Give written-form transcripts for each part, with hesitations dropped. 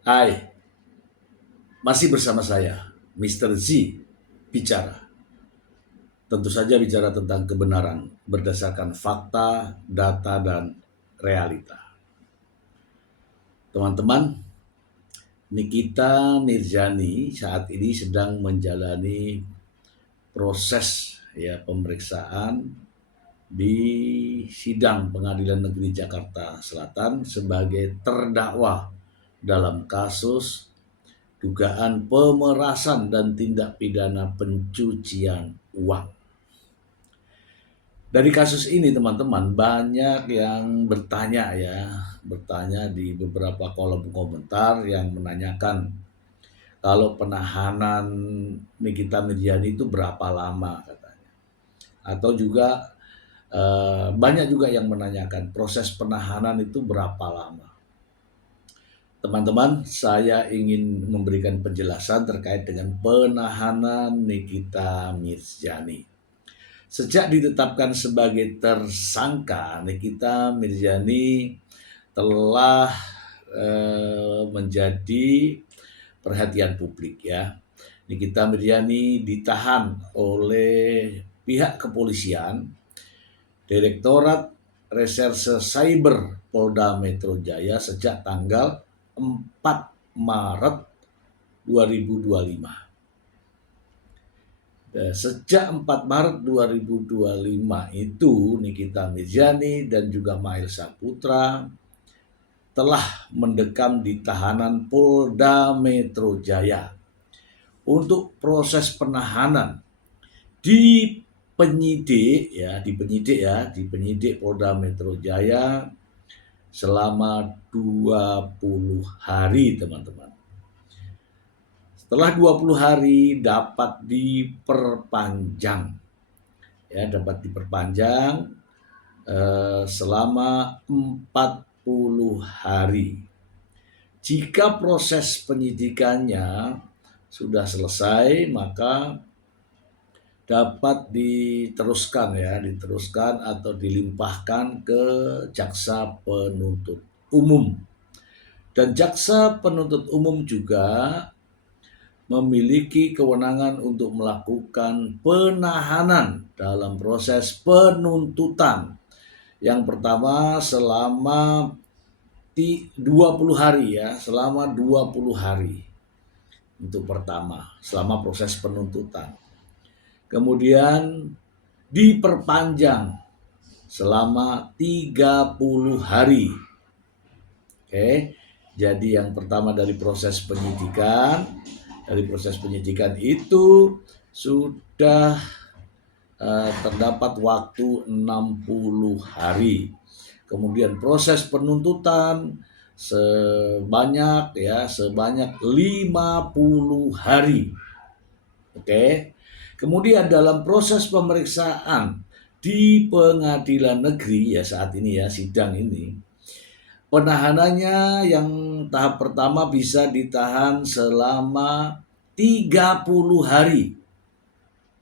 Hai, masih bersama saya, Mr. Z, bicara. Tentu saja bicara tentang kebenaran berdasarkan fakta, data, dan realita. Teman-teman, Nikita Mirzani saat ini sedang menjalani proses pemeriksaan di sidang Pengadilan Negeri Jakarta Selatan sebagai terdakwa dalam kasus dugaan pemerasan dan tindak pidana pencucian uang. Dari kasus ini teman-teman banyak yang bertanya di beberapa kolom komentar yang menanyakan kalau penahanan Nikita Mirzani itu berapa lama katanya. Atau juga banyak juga yang menanyakan proses penahanan itu berapa lama. Teman-teman, saya ingin memberikan penjelasan terkait dengan penahanan Nikita Mirzani. Sejak ditetapkan sebagai tersangka, Nikita Mirzani telah menjadi perhatian publik ya. Nikita Mirzani ditahan oleh pihak kepolisian, Direktorat Reserse Cyber Polda Metro Jaya sejak tanggal 4 Maret 2025. Sejak 4 Maret 2025 itu Nikita Mirzani dan juga Mail Saputra telah mendekam di tahanan Polda Metro Jaya untuk proses penahanan di penyidik Polda Metro Jaya selama 20 hari, teman-teman. Setelah 20 hari dapat diperpanjang selama 40 hari. Jika proses penyidikannya sudah selesai, maka dapat diteruskan atau dilimpahkan ke jaksa penuntut umum. Dan jaksa penuntut umum juga memiliki kewenangan untuk melakukan penahanan dalam proses penuntutan. Yang pertama selama 20 hari selama 20 hari. Untuk pertama, selama proses penuntutan. Kemudian diperpanjang selama 30 hari. Oke. Jadi yang pertama dari proses penyidikan. Dari proses penyidikan itu sudah terdapat waktu 60 hari. Kemudian proses penuntutan sebanyak 50 hari. Oke. Kemudian dalam proses pemeriksaan di pengadilan negeri saat ini sidang ini, penahanannya yang tahap pertama bisa ditahan selama 30 hari.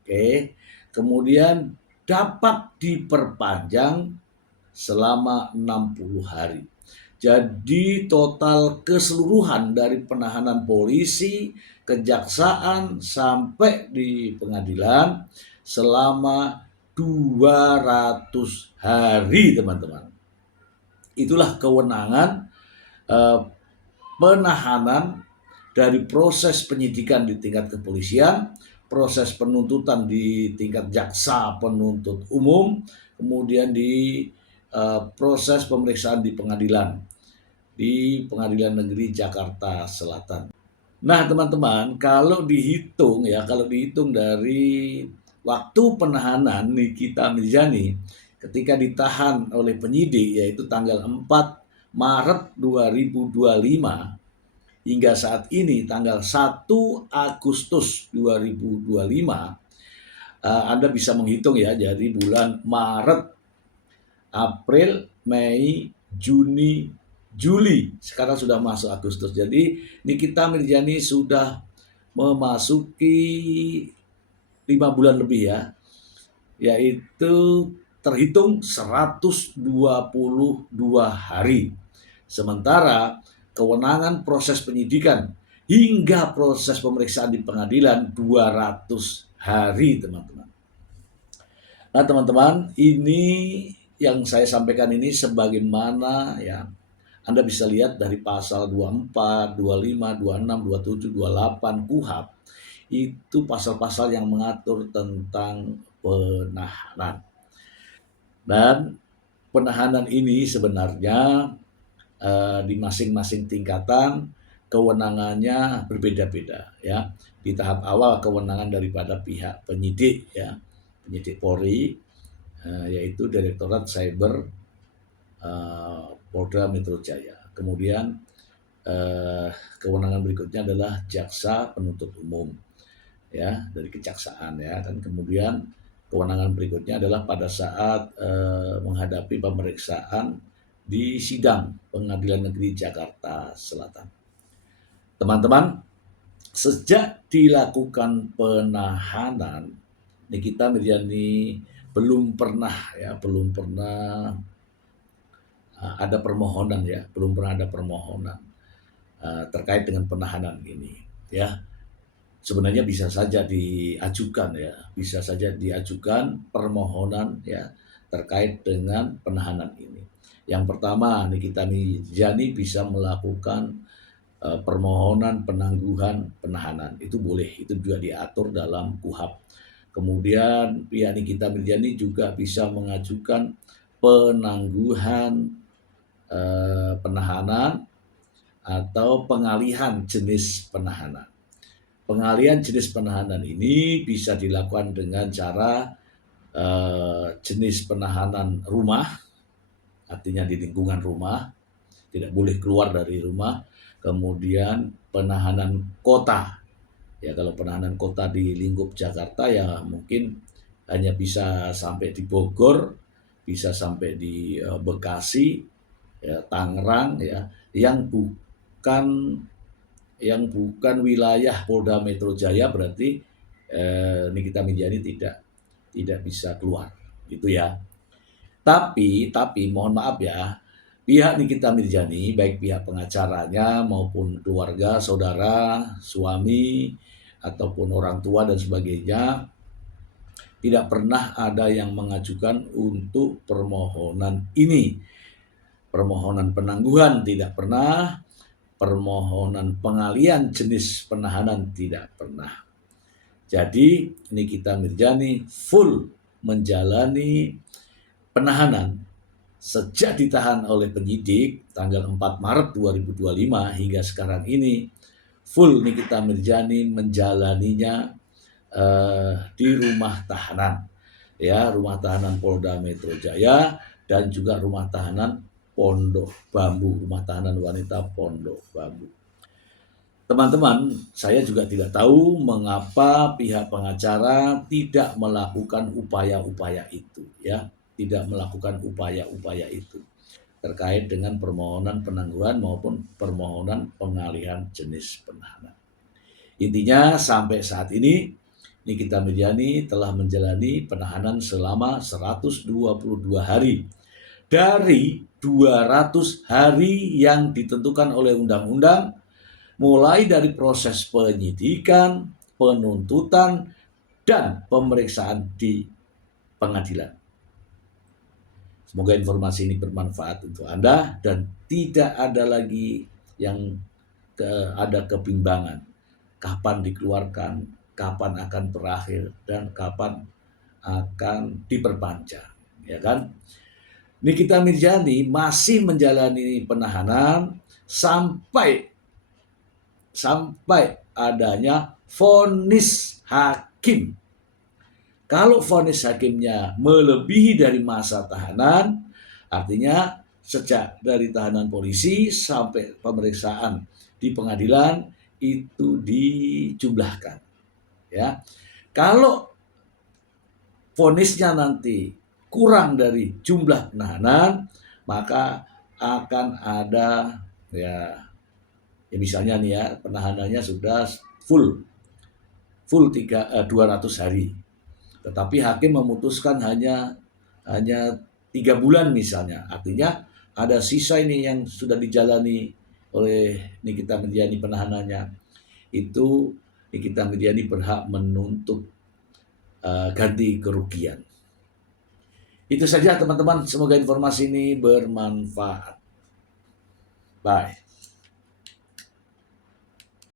Oke. Kemudian dapat diperpanjang selama 60 hari. Jadi total keseluruhan dari penahanan polisi, kejaksaan sampai di pengadilan selama 200 hari, teman-teman. Itulah kewenangan penahanan dari proses penyidikan di tingkat kepolisian, proses penuntutan di tingkat jaksa penuntut umum, kemudian di proses pemeriksaan di pengadilan Negeri Jakarta Selatan. Nah, teman-teman, kalau dihitung dari waktu penahanan Nikita Mirzani ketika ditahan oleh penyidik yaitu tanggal 4 Maret 2025 hingga saat ini tanggal 1 Agustus 2025, Anda bisa menghitung jadi bulan Maret, April, Mei, Juni, Juli, sekarang sudah masuk Agustus. Jadi Nikita Mirzani sudah memasuki 5 bulan lebih yaitu terhitung 122 hari. Sementara kewenangan proses penyidikan hingga proses pemeriksaan di pengadilan 200 hari, teman-teman. Nah, teman-teman, ini yang saya sampaikan ini sebagaimana ya Anda bisa lihat dari pasal 24, 25, 26, 27, 28 KUHP, itu pasal-pasal yang mengatur tentang penahanan. Dan penahanan ini sebenarnya di masing-masing tingkatan kewenangannya berbeda-beda ya. Di tahap awal kewenangan daripada pihak penyidik ya, penyidik Polri, yaitu Direktorat Cyber Polda Metro Jaya. Kemudian kewenangan berikutnya adalah jaksa penuntut umum ya, dari kejaksaan ya. Dan kemudian kewenangan berikutnya adalah pada saat menghadapi pemeriksaan di sidang Pengadilan Negeri Jakarta Selatan. Teman-teman, sejak dilakukan penahanan, Nikita Mirzani belum pernah ada permohonan ya, belum pernah ada permohonan terkait dengan penahanan ini ya. Sebenarnya bisa saja diajukan ya, bisa saja diajukan permohonan ya terkait dengan penahanan ini. Yang pertama, Nikita Mirzani bisa melakukan permohonan penangguhan penahanan, itu boleh, itu juga diatur dalam KUHP. Kemudian pihak Nikita Mirzani juga bisa mengajukan penangguhan penahanan atau pengalihan jenis penahanan. Pengalihan jenis penahanan ini bisa dilakukan dengan cara jenis penahanan rumah, artinya di lingkungan rumah, tidak boleh keluar dari rumah. Kemudian penahanan kota, ya kalau penahanan kota di lingkup Jakarta ya mungkin hanya bisa sampai di Bogor, bisa sampai di Bekasi, ya, Tangerang, ya, yang bukan wilayah Polda Metro Jaya, berarti Nikita Mirzani tidak bisa keluar, gitu ya. Tapi mohon maaf ya, pihak Nikita Mirzani, baik pihak pengacaranya maupun keluarga, saudara, suami, ataupun orang tua dan sebagainya, tidak pernah ada yang mengajukan untuk permohonan ini. Permohonan penangguhan tidak pernah, permohonan pengalihan jenis penahanan tidak pernah. Jadi Nikita Mirzani full menjalani penahanan sejak ditahan oleh penyidik tanggal 4 Maret 2025 hingga sekarang ini. Full Nikita Mirzani menjalaninya di rumah tahanan, ya, rumah tahanan Polda Metro Jaya dan juga rumah tahanan Pondok Bambu, rumah tahanan wanita Pondok Bambu. Teman-teman, saya juga tidak tahu mengapa pihak pengacara tidak melakukan upaya-upaya itu, ya, tidak melakukan upaya-upaya itu terkait dengan permohonan penangguhan maupun permohonan pengalihan jenis penahanan. Intinya sampai saat ini Nikita Mirzani telah menjalani penahanan selama 122 hari dari 200 hari yang ditentukan oleh undang-undang, mulai dari proses penyidikan, penuntutan, dan pemeriksaan di pengadilan. Semoga informasi ini bermanfaat untuk Anda dan tidak ada lagi yang ada kebimbangan. Kapan dikeluarkan, kapan akan berakhir, dan kapan akan diperpanjang, ya kan? Nikita Mirzani masih menjalani penahanan sampai adanya vonis hakim. Kalau vonis hakimnya melebihi dari masa tahanan, artinya sejak dari tahanan polisi sampai pemeriksaan di pengadilan itu dijumlahkan. Ya, kalau vonisnya nanti kurang dari jumlah penahanan, maka akan ada ya misalnya nih ya, penahanannya sudah full 200 hari. Tetapi hakim memutuskan hanya 3 bulan misalnya. Artinya ada sisa ini yang sudah dijalani oleh Nikita Milyani penahanannya, itu Nikita Milyani berhak menuntut ganti kerugian. Itu saja teman-teman, semoga informasi ini bermanfaat. Bye.